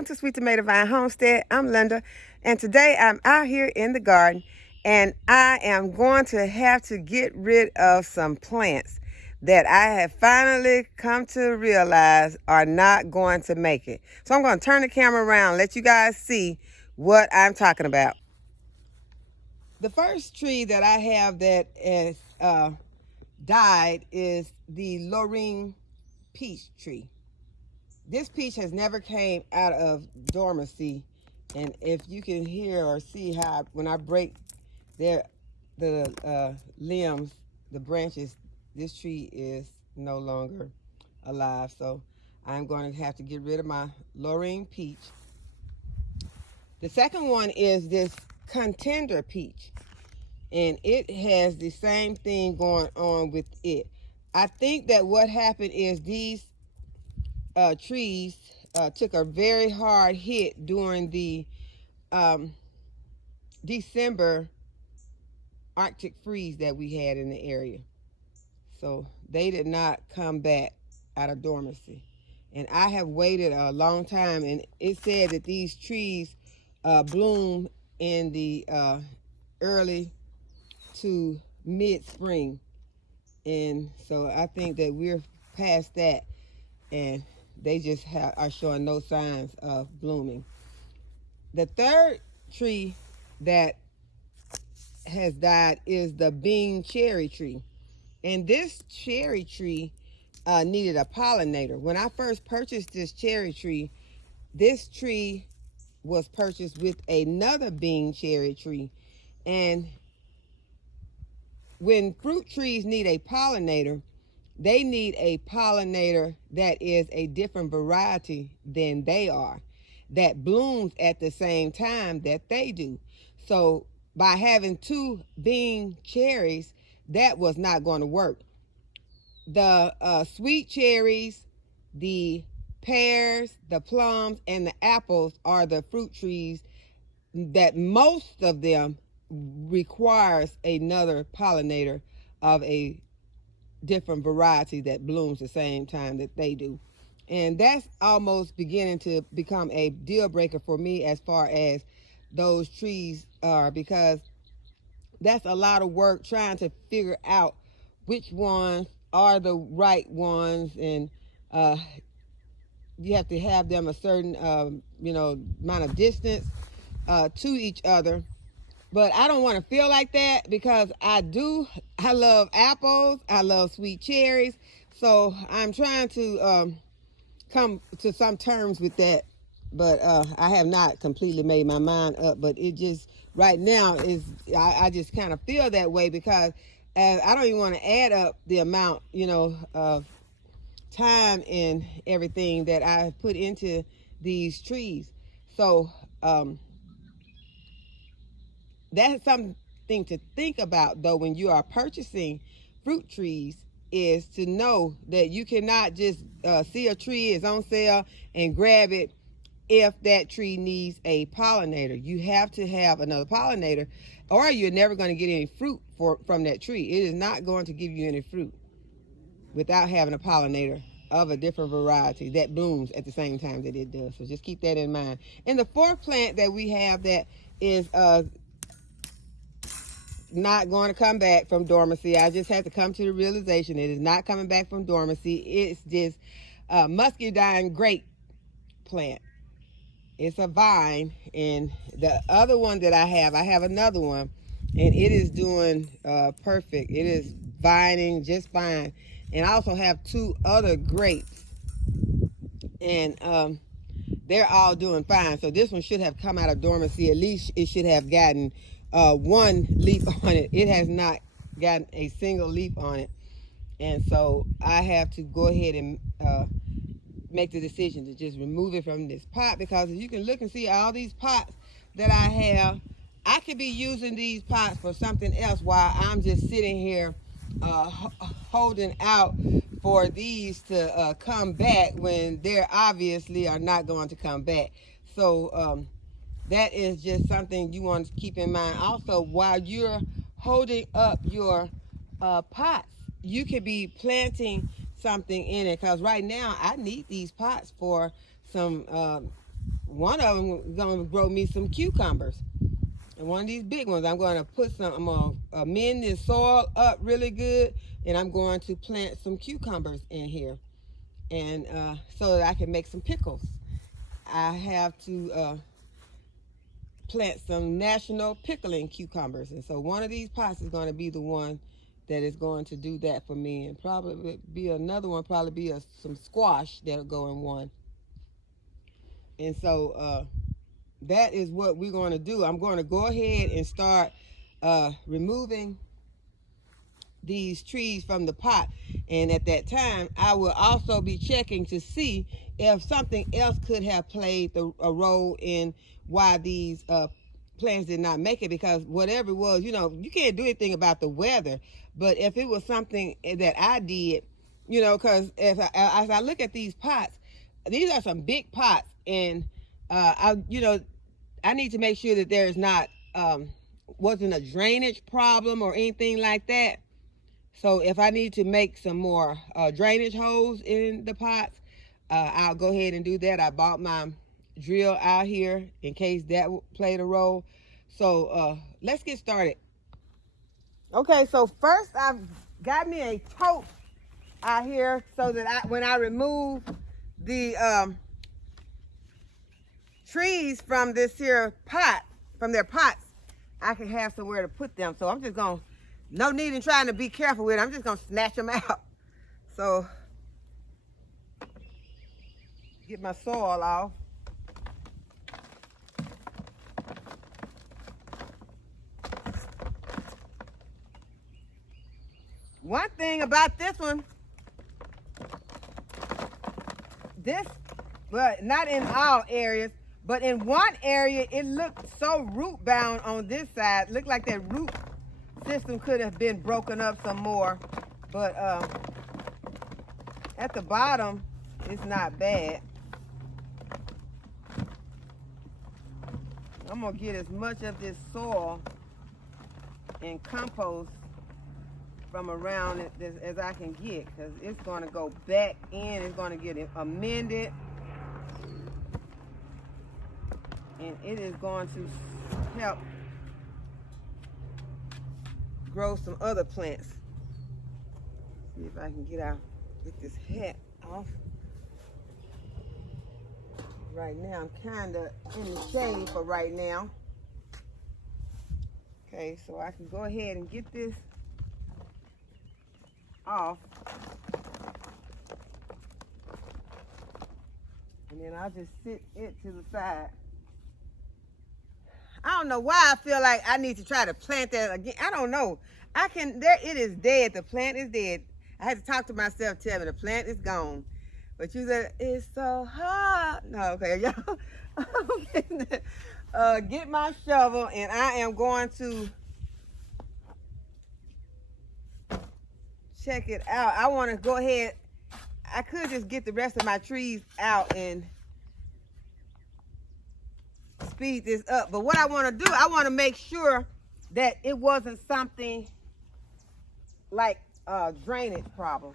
welcome to Sweet Tomato Vine Homestead. I'm Linda, and today I'm out here in the garden, and I am going to have to get rid of some plants that I have finally come to realize are not going to make it. So I'm going to turn the camera around, let you guys see what I'm talking about. The first tree that I have that is died is the Lorraine peach tree. This peach has never came out of dormancy, and if you can hear or see how when I break the limbs, the branches, this tree is no longer alive. So I'm going to have to get rid of my Lorraine peach. The second one is this contender peach, and it has the same thing going on with it. I think that what happened is these trees took a very hard hit during the December Arctic freeze that we had in the area. So they did not come back out of dormancy. And I have waited a long time, and it said that these trees bloom in the early to mid-spring. And so I think that we're past that, and they just are showing no signs of blooming. The third tree that has died is the bean cherry tree. And this cherry tree needed a pollinator. When I first purchased this tree was purchased with another bean cherry tree. And when fruit trees need a pollinator, they need a pollinator that is a different variety than they are, that blooms at the same time that they do. So by having two bean cherries, that was not going to work. The sweet cherries, the pears, the plums, and the apples are the fruit trees that most of them requires another pollinator of a different variety that blooms the same time that they do. And that's almost beginning to become a deal breaker for me as far as those trees are, because that's a lot of work trying to figure out which ones are the right ones, and you have to have them a certain amount of distance to each other. But I don't want to feel like that, because I love apples, I love sweet cherries. So I'm trying to come to some terms with that. But I have not completely made my mind up. But it just, right now, I just kind of feel that way, because I don't even want to add up the amount, of time and everything that I have put into these trees. So, that's something to think about, though, when you are purchasing fruit trees, is to know that you cannot just see a tree is on sale and grab it if that tree needs a pollinator. You have to have another pollinator, or you're never going to get any fruit from that tree. It is not going to give you any fruit without having a pollinator of a different variety that blooms at the same time that it does. So just keep that in mind. And the fourth plant that we have that is not going to come back from dormancy. I just had to come to the realization it is not coming back from dormancy. It's this muscadine grape plant. It's a vine, and the other one that I have another one, and it is doing perfect. It is vining just fine. And I also have two other grapes, and they're all doing fine. So this one should have come out of dormancy. At least it should have gotten one leaf on it. It has not gotten a single leaf on it. And so I have to go ahead and make the decision to just remove it from this pot, because as you can look and see all these pots that I have, I could be using these pots for something else while I'm just sitting here holding out for these to come back, when they're obviously are not going to come back. So that is just something you want to keep in mind. Also, while you're holding up your pots, you could be planting something in it, because right now I need these pots for some one of them is going to grow me some cucumbers. And one of these big ones, I'm going to amend this soil up really good, and I'm going to plant some cucumbers in here, and so that I can make some pickles. I have to plant some national pickling cucumbers, and so one of these pots is going to be the one that is going to do that for me, and probably be another one, probably be some squash that'll go in one. And so that is what we're going to do. I'm going to go ahead and start removing these trees from the pot, and at that time I will also be checking to see if something else could have played a role in why these plants did not make it, because whatever it was, you can't do anything about the weather, but if it was something that I did, because as I look at these pots, these are some big pots, and I need to make sure that there is not wasn't a drainage problem or anything like that. So if I need to make some more drainage holes in the pots, I'll go ahead and do that. I bought my drill out here in case that played a role. So let's get started. Okay, so first I've got me a tote out here so that when I remove the trees from this here pot, from their pots, I can have somewhere to put them. So I'm just going to, no need in trying to be careful with it. I'm just going to snatch them out. So, get my soil off. One thing about this one, well, not in all areas, but in one area, it looked so root bound on this side. Looked like that root system could have been broken up some more, but at the bottom it's not bad. I'm gonna get as much of this soil and compost from around it as I can get, because it's going to go back in, it's going to get amended, and it is going to help grow some other plants. See if I can get this hat off. Right now I'm kind of in the shade for right now. Okay, so I can go ahead and get this off, and then I'll just sit it to the side. I don't know why I feel like I need to try to plant that again. I don't know. It is dead. The plant is dead. I had to talk to myself, tell me the plant is gone. But you said, it's so hot. No, okay, y'all. Get my shovel, and I am going to check it out. I want to go ahead. I could just get the rest of my trees out and speed this up, but what I want to do, I want to make sure that it wasn't something like a drainage problem.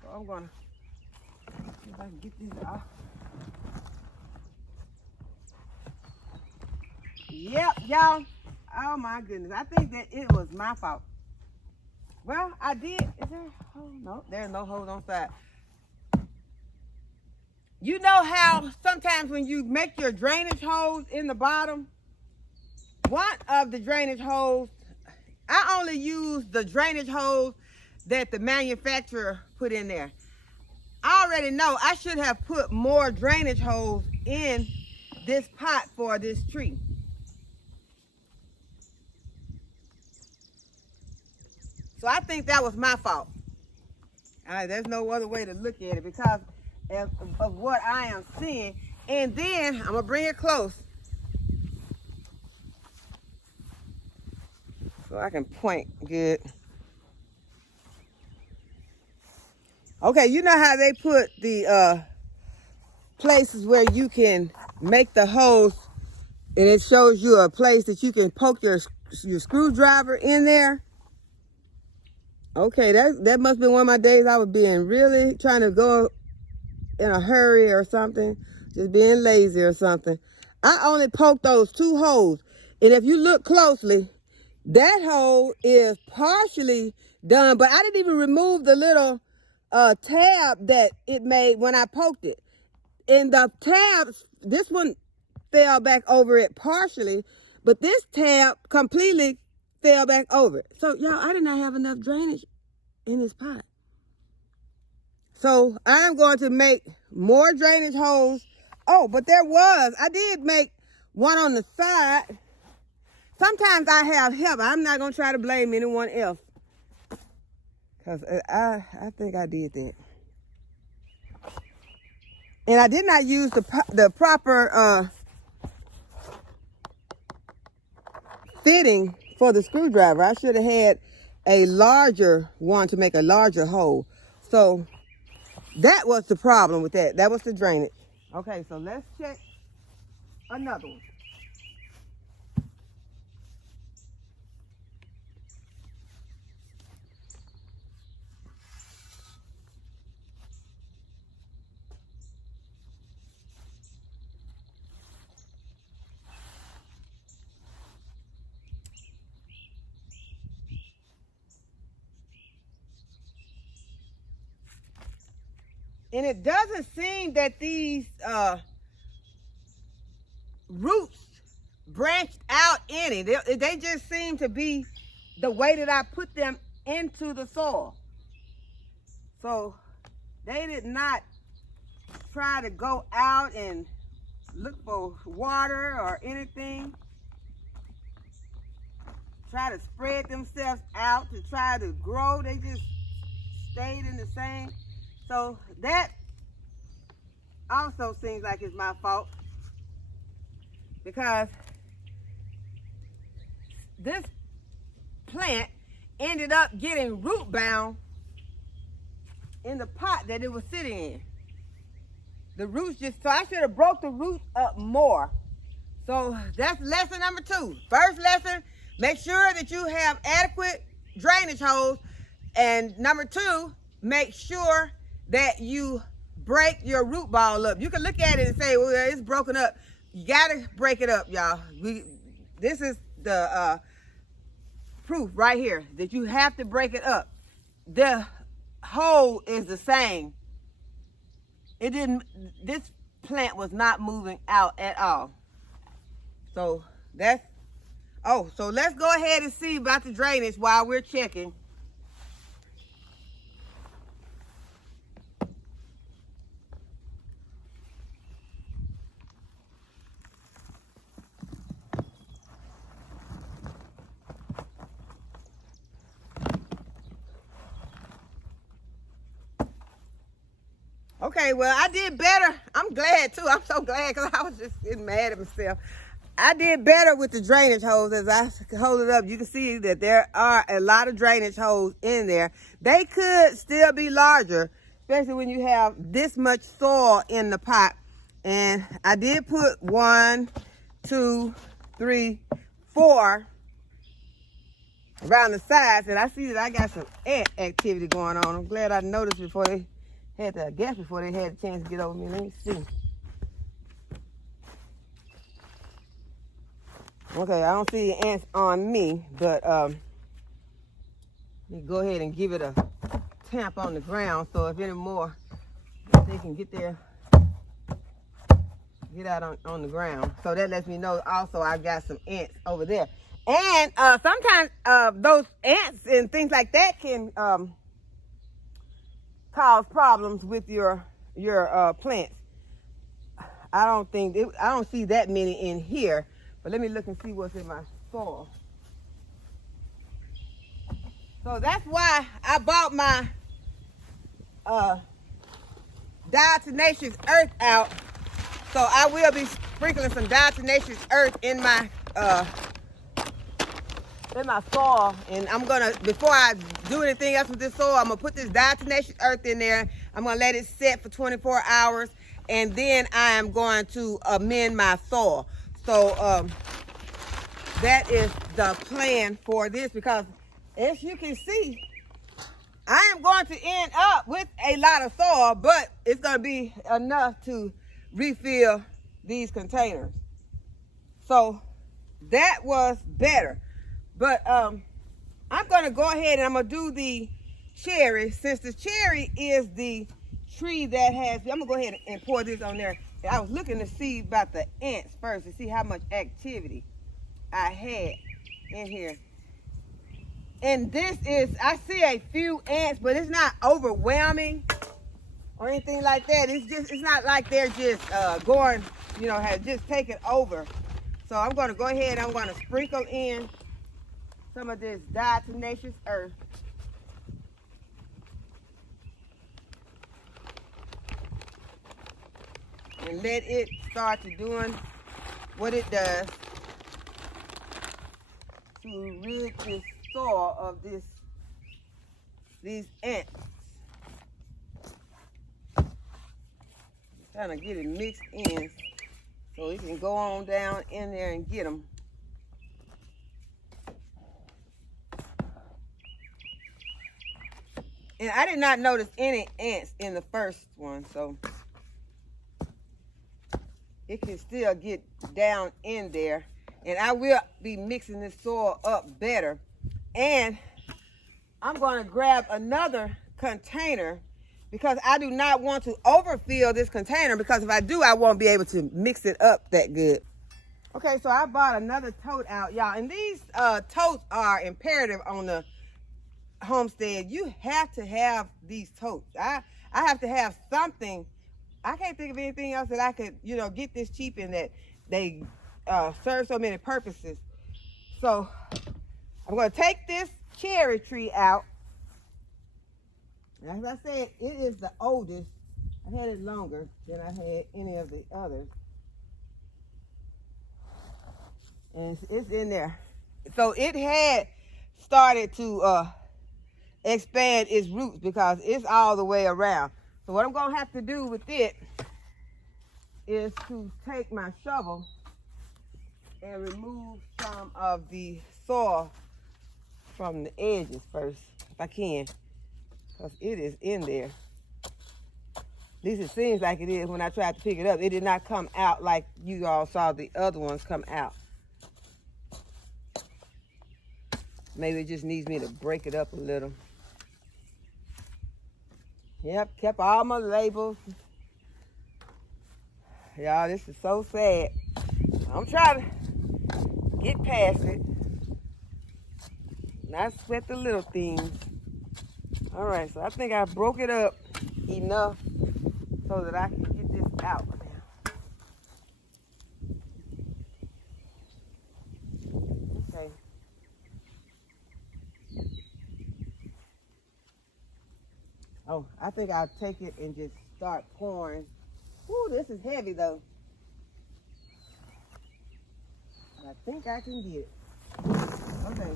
So I'm going to see if I can get this off. Yep, y'all. Oh my goodness, I think that it was my fault. Well, I did. Is there a hole? No, there's no holes on the side. You know how sometimes when you make your drainage holes in the bottom, one of the drainage holes, I only use the drainage holes that the manufacturer put in there. I already know I should have put more drainage holes in this pot for this tree. So I think that was my fault. There's no other way to look at it because of what I am seeing. And then I'm gonna bring it close so I can point good. Okay, you know how they put the places where you can make the holes, and it shows you a place that you can poke your screwdriver in there? Okay, that must be one of my days I was being really trying to go in a hurry or something. just being lazy or something. I only poked those 2 holes. And if you look closely, that hole is partially done, but I didn't even remove the little tab that it made when I poked it. And the tabs, this one fell back over it partially, but this tab completely fell back over it. So y'all, I did not have enough drainage in this pot. So I'm going to make more drainage holes. Oh, but I did make one on the side. Sometimes I have help. I'm not going to try to blame anyone else, because I think I did that. And I did not use the proper fitting for the screwdriver. I should have had a larger one to make a larger hole. So that was the problem with that. That was the drainage. Okay, so let's check another one. And it doesn't seem that these roots branched out any. They just seem to be the way that I put them into the soil. So they did not try to go out and look for water or anything. Try to spread themselves out to try to grow. They just stayed in the same. So that also seems like it's my fault, because this plant ended up getting root bound in the pot that it was sitting in. The roots so I should have broke the roots up more. So that's lesson number 2. First lesson, make sure that you have adequate drainage holes. And number 2, make sure that you break your root ball up. You can look at it and say, well, it's broken up. You gotta break it up, y'all. This is the proof right here that you have to break it up. The hole is the same. This plant was not moving out at all. So so let's go ahead and see about the drainage while we're checking. Okay, well, I did better. I'm glad, too. I'm so glad, because I was just getting mad at myself. I did better with the drainage hose. As I hold it up, you can see that there are a lot of drainage holes in there. They could still be larger, especially when you have this much soil in the pot. And I did put 1, 2, 3, 4 around the sides. And I see that I got some ant activity going on. I'm glad I noticed before they had a chance to get over me. Let me see. Okay, I don't see the ants on me, but let me go ahead and give it a tamp on the ground, so if any more, they can get out on the ground. So that lets me know also I've got some ants over there. And sometimes those ants and things like that can cause problems with your plants. I don't see that many in here, but let me look and see what's in my soil. So that's why I bought my diatomaceous earth out. So I will be sprinkling some diatomaceous earth in my soil, and I'm gonna, before I do anything else with this soil, I'm gonna put this diatomaceous earth in there. I'm gonna let it set for 24 hours, and then I am going to amend my soil. So that is the plan for this, because as you can see, I am going to end up with a lot of soil, but it's gonna be enough to refill these containers. So that was better. But I'm going to go ahead and I'm going to do the cherry. Since the cherry is the tree that has, I'm going to go ahead and pour this on there. I was looking to see about the ants first to see how much activity I had in here. And this is, I see a few ants, but it's not overwhelming or anything like that. It's not like they're just going, have just taken over. So I'm going to go ahead and I'm going to sprinkle in some of this diatomaceous earth. And let it start to doing what it does to rid this soil of these ants. Trying to get it mixed in so it can go on down in there and get them. And I did not notice any ants in the first one, so it can still get down in there. And I will be mixing this soil up better. And I'm going to grab another container because I do not want to overfill this container, because if I do, I won't be able to mix it up that good. Okay, so I bought another tote out, y'all. And these totes are imperative on the homestead. You have to have these totes. I have to have something. I can't think of anything else that I could, get this cheap and that they serve so many purposes. So I'm going to take this cherry tree out. As I said, it is the oldest. I had it longer than I had any of the others. And it's in there. So it had started to expand its roots because it's all the way around. So what I'm going to have to do with it is to take my shovel and remove some of the soil from the edges first, if I can, because it is in there. At least it seems like it is when I tried to pick it up. It did not come out like you all saw the other ones come out. Maybe it just needs me to break it up a little. Yep, kept all my labels. Y'all, this is so sad. I'm trying to get past it. Not sweat the little things. All right, so I think I broke it up enough so that I can get this out now. Okay. Oh, I think I'll take it and just start pouring. Ooh, this is heavy though. I think I can get it. Okay.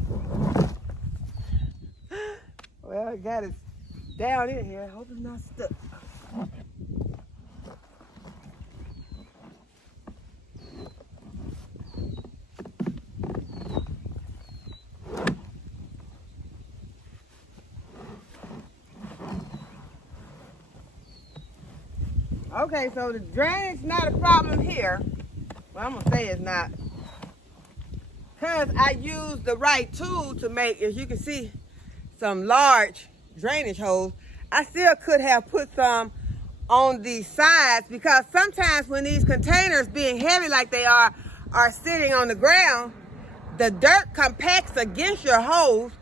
Well, I got it down in here. Hope it's not stuck. Okay, so the drainage not a problem here. Well, I'm gonna say it's not, because I used the right tool to make, as you can see, some large drainage holes. I still could have put some on the sides, because sometimes when these containers, being heavy like they are sitting on the ground, the dirt compacts against your hose,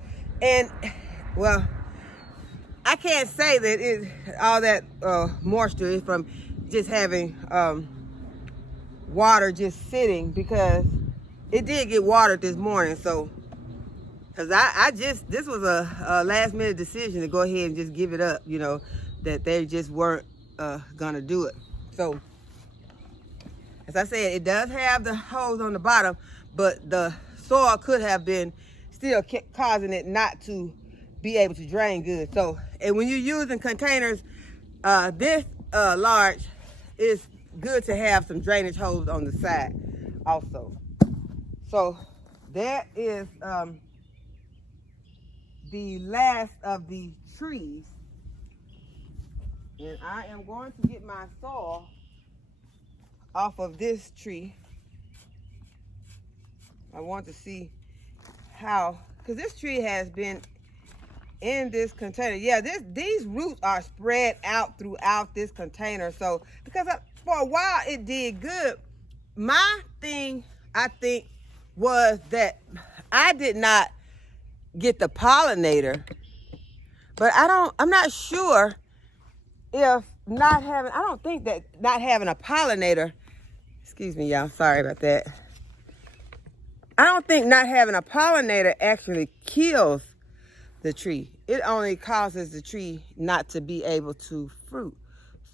and well, I can't say that all that moisture is from just having water just sitting, because it did get watered this morning. So, because this was a last minute decision to go ahead and just give it up, that they just weren't gonna do it. So, as I said, it does have the hose on the bottom, but the soil could have been still causing it not to be able to drain good. So, and when you're using containers this large, it's good to have some drainage hose on the side also. So that is the last of the trees, and I am going to get my saw off of this tree. I want to see how, because this tree has been in this container. Yeah, these roots are spread out throughout this container. So, because for a while it did good. My thing, I think, was that I did not get the pollinator, but I'm not sure if I don't think that not having a pollinator, excuse me, y'all, sorry about that. I don't think not having a pollinator actually kills the tree. It only causes the tree not to be able to fruit.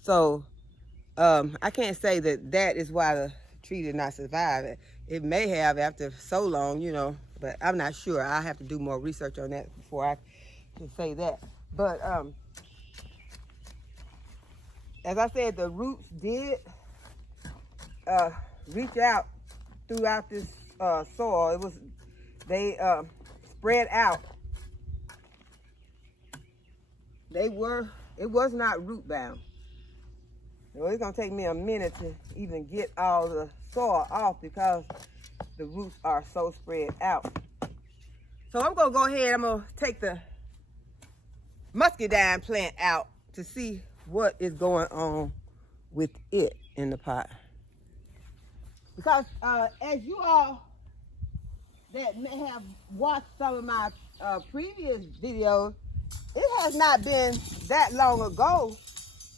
So I can't say that is why the tree did not survive. It may have after so long, you know, but I'm not sure. I have to do more research on that before I can say that. But as I said, the roots did reach out throughout this soil. They spread out. It was not root bound. So it's gonna take me a minute to even get all the soil off because the roots are so spread out. So I'm gonna go ahead, I'm gonna take the muscadine plant out to see what is going on with it in the pot. Because as you all that may have watched some of my previous videos, it has not been that long ago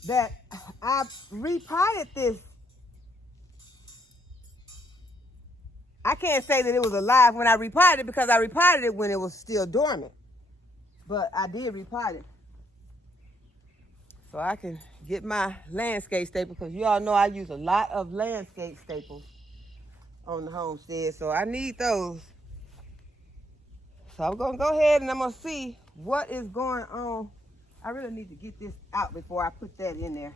that I repotted this. I can't say that it was alive when I repotted it because I repotted it when it was still dormant. But I did repot it. So I can get my landscape staple, because you all know I use a lot of landscape staples on the homestead. So I need those. So I'm gonna go ahead and I'm gonna see what is going on. I really need to get this out before I put that in there.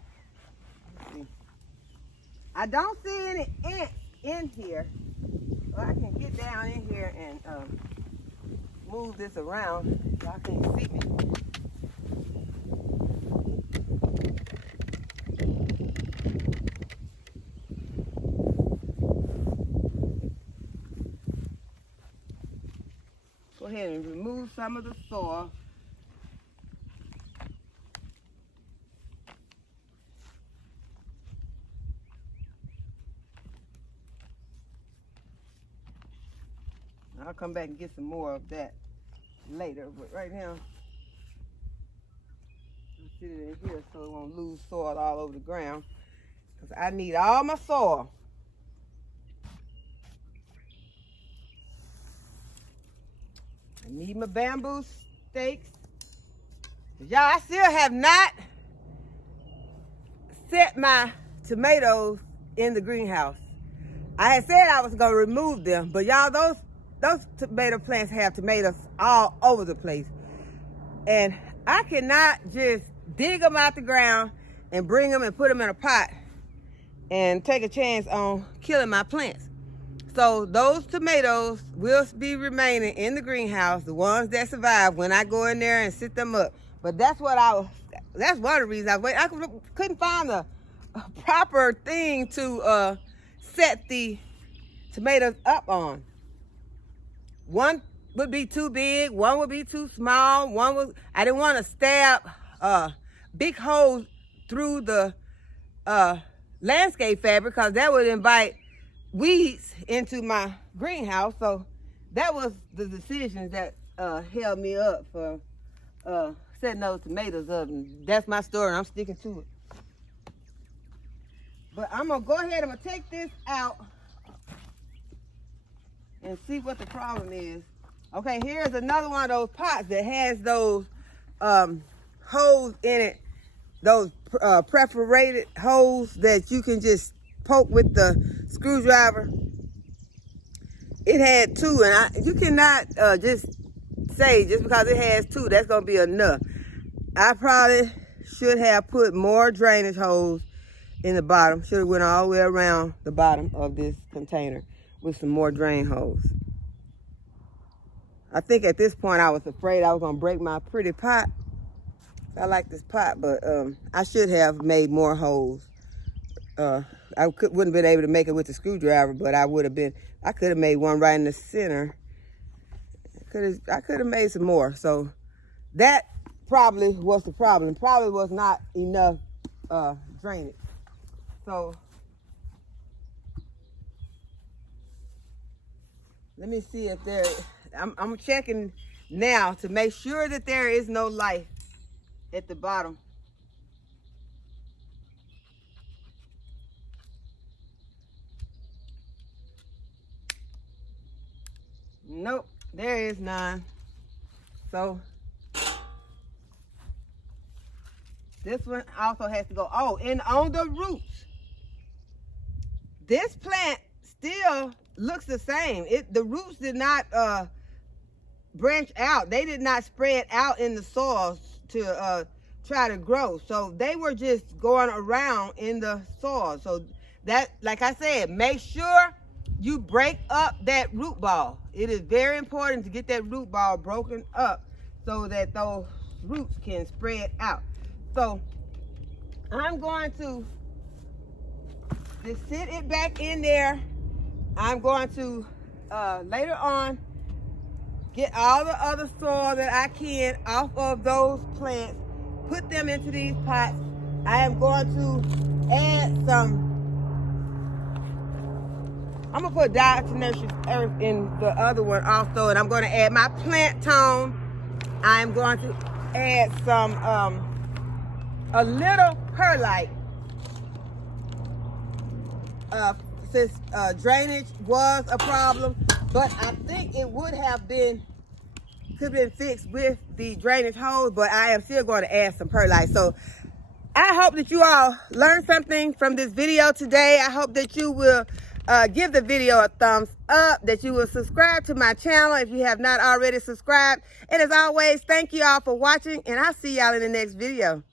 Let's see. I don't see any ants in here. So I can get down in here and move this around. Y'all can't see me. Go ahead and remove some of the soil. I'll come back and get some more of that later, but right now, I'll sit it in here so it won't lose soil all over the ground, because I need all my soil. I need my bamboo stakes. Y'all, I still have not set my tomatoes in the greenhouse. I had said I was gonna remove them, but y'all, those tomato plants have tomatoes all over the place. And I cannot just dig them out the ground and bring them and put them in a pot and take a chance on killing my plants. So those tomatoes will be remaining in the greenhouse, the ones that survive, when I go in there and sit them up. But that's one of the reasons I waited. I couldn't find a proper thing to set the tomatoes up on. One would be too big, one would be too small, I didn't want to stab big holes through the landscape fabric, because that would invite weeds into my greenhouse. So that was the decisions that held me up for setting those tomatoes up. And that's my story, and I'm sticking to it. But I'm gonna go ahead, I'm gonna take this out and see what the problem is. Okay, here's another one of those pots that has those holes in it, those perforated holes that you can just poke with the screwdriver. It had two, and you cannot just say just because it has two, that's gonna be enough. I probably should have put more drainage holes in the bottom. Should have went all the way around the bottom of this container with some more drain holes. I think at this point I was afraid I was gonna break my pretty pot. I like this pot, but I should have made more holes wouldn't have been able to make it with the screwdriver, but I could have made one right in the center. I could have made some more. So that probably was the problem. Probably was not enough drainage. So let me see if I'm checking now to make sure that there is no life at the bottom. Nope, there is none. So this one also has to go. Oh, and on the roots, this plant still looks the same. The roots did not branch out. They did not spread out in the soil to try to grow. So they were just going around in the soil. So that, like I said, make sure you break up that root ball. It is very important to get that root ball broken up so that those roots can spread out. So I'm going to just sit it back in there. I'm going to later on get all the other soil that I can off of those plants, put them into these pots. I am going to add I'm gonna put diatomaceous earth in the other one also, and I'm gonna add my plant tone. I'm going to add some, a little perlite. Since drainage was a problem, but I think it could have been fixed with the drainage hose, but I am still going to add some perlite. So I hope that you all learned something from this video today. I hope that you will give the video a thumbs up, that you will subscribe to my channel if you have not already subscribed. And as always, thank you all for watching, and I'll see y'all in the next video.